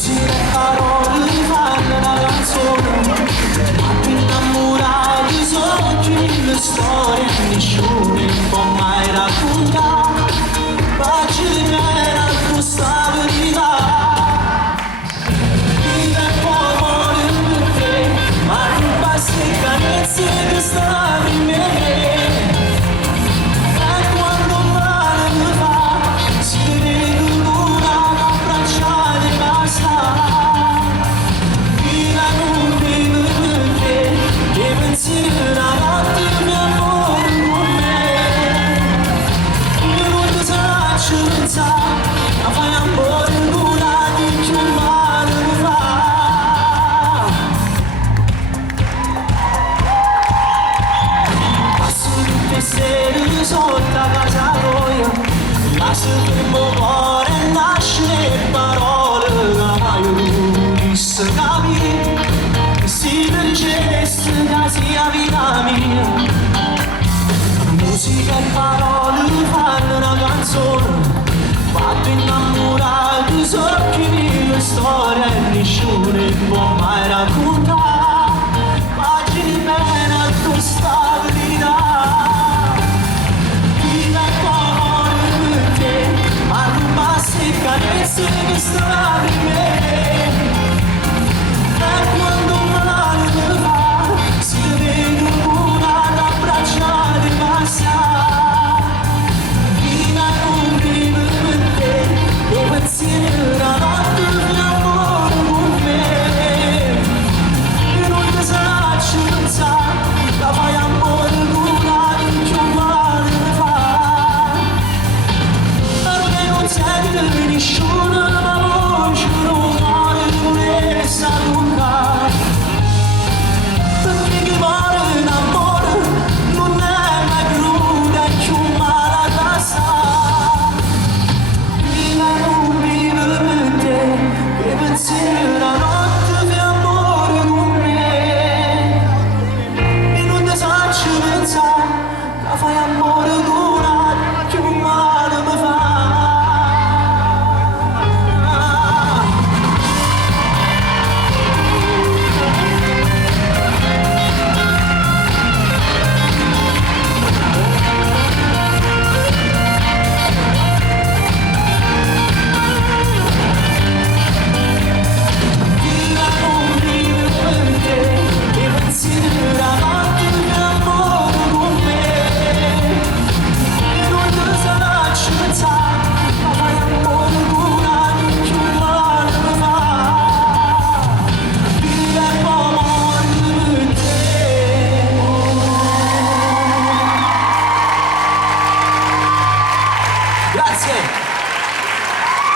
musica e parole fanno una canzone, ma più innamorati sono più le storie, nessuno può mai raccontare, facci di pena questa verità. Vive e poi muore per te, ma non basta le carezze che stavi in me. Sotto casa tua, lascia il mio cuore nascere parole, ma io disse capire, si pergesse da sia vita mia. Musica e parole fanno una canzone, fatto innamorare, so che vive storia e nessuno può mai